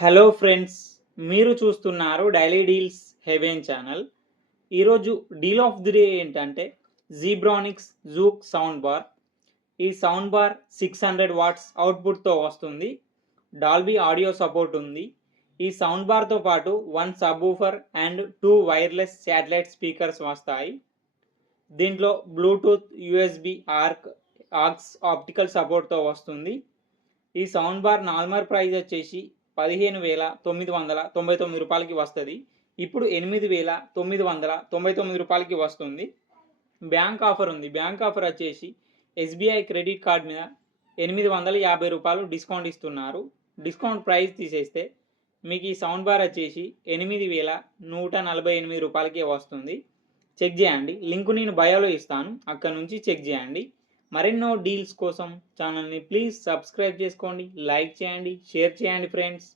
Hello friends, మీరు చూస్తున్నారు daily deals haven channel. ఈరోజు డీల్ ఆఫ్ ది డే ఏంటంటే జీబ్రానిక్స్ జూక్ సౌండ్ బార్. ఈ సౌండ్ బార్ 600 వాట్స్ అవుట్పుట్తో వస్తుంది. డాల్బీ ఆడియో సపోర్ట్ ఉంది. ఈ సౌండ్ బార్తో పాటు 1 subwoofer and 2 wireless satellite speakers వస్తాయి. దీంట్లో బ్లూటూత్, యూఎస్బి, ఆక్స్ ఆప్టికల్ సపోర్ట్తో వస్తుంది. ఈ సౌండ్ బార్ నార్మల్ ప్రైస్ వచ్చేసి 15,999 రూపాయలకి వస్తుంది. ఇప్పుడు 8,999 రూపాయలకి వస్తుంది. బ్యాంక్ ఆఫర్ ఉంది. బ్యాంక్ ఆఫర్ వచ్చేసి ఎస్బీఐ క్రెడిట్ కార్డ్ మీద 850 రూపాయలు డిస్కౌంట్ ఇస్తున్నారు. డిస్కౌంట్ ప్రైస్ తీసేస్తే మీకు ఈ సౌండ్ బార్ వచ్చేసి 8,148 రూపాయలకే వస్తుంది. చెక్ చేయండి. లింక్ నేను బయోలో ఇస్తాను, అక్కడ నుంచి చెక్ చేయండి. మరెన్నో డీల్స్ కోసం ఛానల్ని ప్లీజ్ సబ్స్క్రైబ్ చేసుకోండి, లైక్ చేయండి, షేర్ చేయండి ఫ్రెండ్స్.